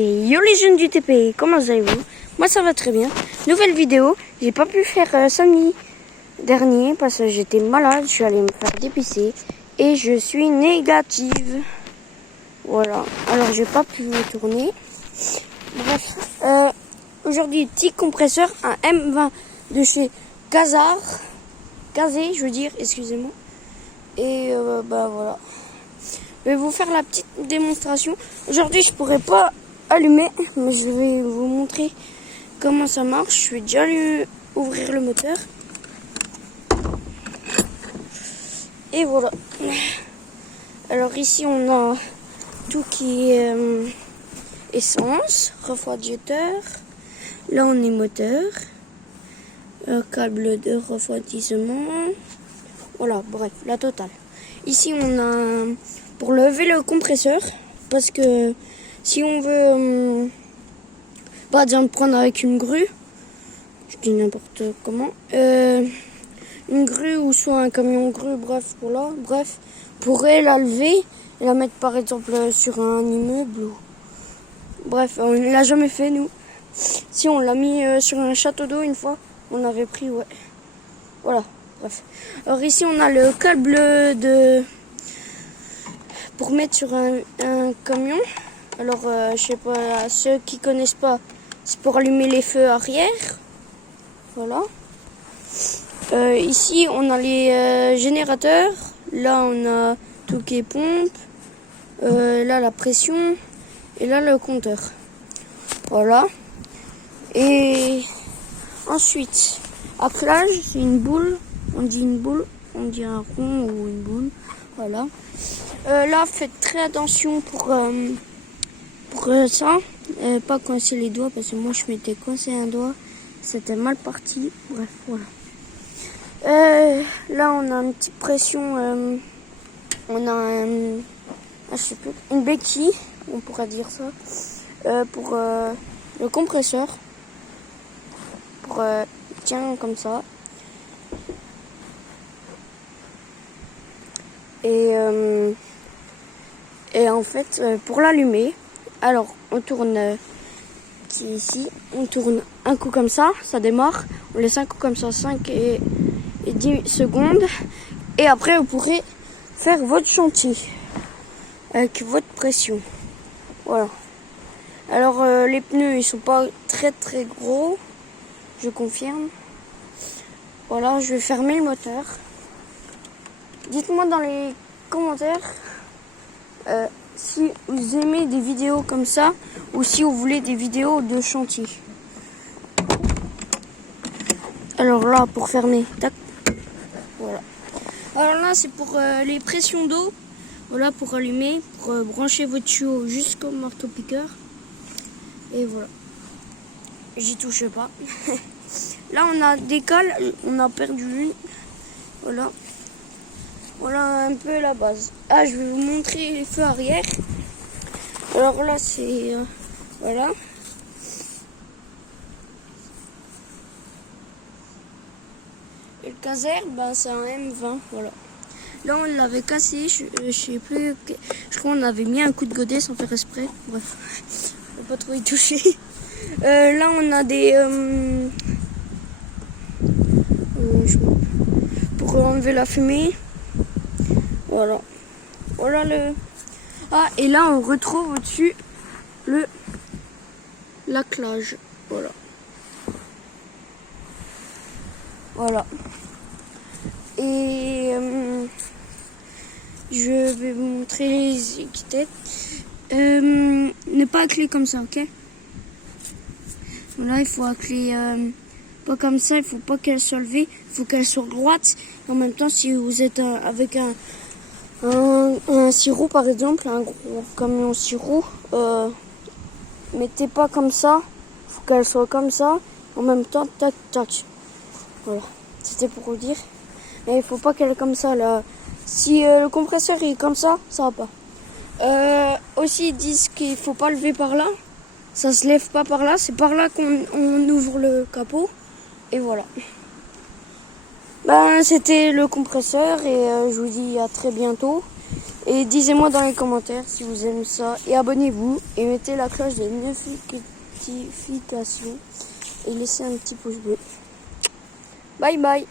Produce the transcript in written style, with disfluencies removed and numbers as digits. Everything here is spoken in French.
Et yo les jeunes du TP, comment allez-vous? Moi ça va très bien. Nouvelle vidéo, j'ai pas pu faire samedi dernier parce que j'étais malade, je suis allée me faire dépister et je suis négative. Voilà, alors j'ai pas pu tourner. Bref, aujourd'hui petit compresseur, un M20 de chez Kazé, je veux dire, excusez-moi. Et bah voilà. Je vais vous faire la petite démonstration. Aujourd'hui, je pourrais pas allumer, mais je vais vous montrer comment ça marche. Je vais déjà ouvrir le moteur. Et voilà. Alors ici, on a tout qui est essence, refroidisseur. Là, on est moteur. Câble de refroidissement. Voilà, bref, la totale. Ici, on a pour lever le compresseur, parce que si on veut, par exemple, prendre avec une grue, je dis n'importe comment, une grue ou soit un camion grue, bref, voilà, bref, pourrait la lever et la mettre par exemple sur un immeuble. Bref, on ne l'a jamais fait, nous. Si on l'a mis sur un château d'eau une fois, on avait pris, ouais. Voilà, bref. Alors ici, on a le câble pour mettre sur un camion. Alors, je sais pas, ceux qui connaissent pas, c'est pour allumer les feux arrière. Voilà. Ici, on a les générateurs. Là, on a tout qui est pompe. Là, la pression. Et là, le compteur. Voilà. Et ensuite, attelage, c'est une boule. On dit une boule, on dit un rond ou une boule. Voilà. Là, faites très attention pour ça. Pas coincer les doigts parce que moi, je m'étais coincé un doigt. C'était mal parti. Bref, voilà. Là, on a une petite pression. On a je sais plus, une béquille, on pourrait dire ça, pour le compresseur. Pour tiens comme ça. Et en fait, pour l'allumer, alors on tourne qui est ici, on tourne un coup comme ça démarre, on laisse un coup comme ça, 5 et 10 secondes, et après vous pourrez faire votre chantier avec votre pression. Voilà. Alors les pneus ils sont pas très gros, je confirme. Voilà, je vais fermer le moteur. Dites-moi dans les commentaires si vous aimez des vidéos comme ça ou si vous voulez des vidéos de chantier. Alors là, pour fermer, tac. Voilà. Alors là, c'est pour les pressions d'eau. Voilà, pour allumer, pour brancher votre tuyau jusqu'au marteau-piqueur. Et voilà. J'y touche pas. Là, on a des cales. On a perdu une. Voilà. Voilà un peu la base. Ah, je vais vous montrer les feux arrière. Alors là, c'est... voilà. Et le Kazé, ben, c'est un M20. Voilà. Là, on l'avait cassé. Je sais plus. Je crois qu'on avait mis un coup de godet sans faire exprès. Bref. On n'a pas trop y toucher. Là, on a des... pour enlever la fumée. Voilà. Voilà le... Ah, et là, on retrouve au-dessus l'attelage. Voilà. Voilà. Et je vais vous montrer les étiquettes. Ne pas atteler comme ça, ok? Voilà, il faut atteler pas comme ça, il faut pas qu'elle soit levée, il faut qu'elle soit droite. En même temps, si vous êtes avec un sirop par exemple, un gros camion sirop, mettez pas comme ça, il faut qu'elle soit comme ça, en même temps, tac tac. Voilà, c'était pour vous dire. Et il faut pas qu'elle est comme ça là. Si le compresseur est comme ça va pas. Aussi ils disent qu'il faut pas lever par là, ça se lève pas par là, c'est par là qu'on ouvre le capot. Et voilà. Ben, c'était le compresseur et je vous dis à très bientôt. Et dites-moi dans les commentaires si vous aimez ça. Et abonnez-vous et mettez la cloche des notifications. Et laissez un petit pouce bleu. Bye bye.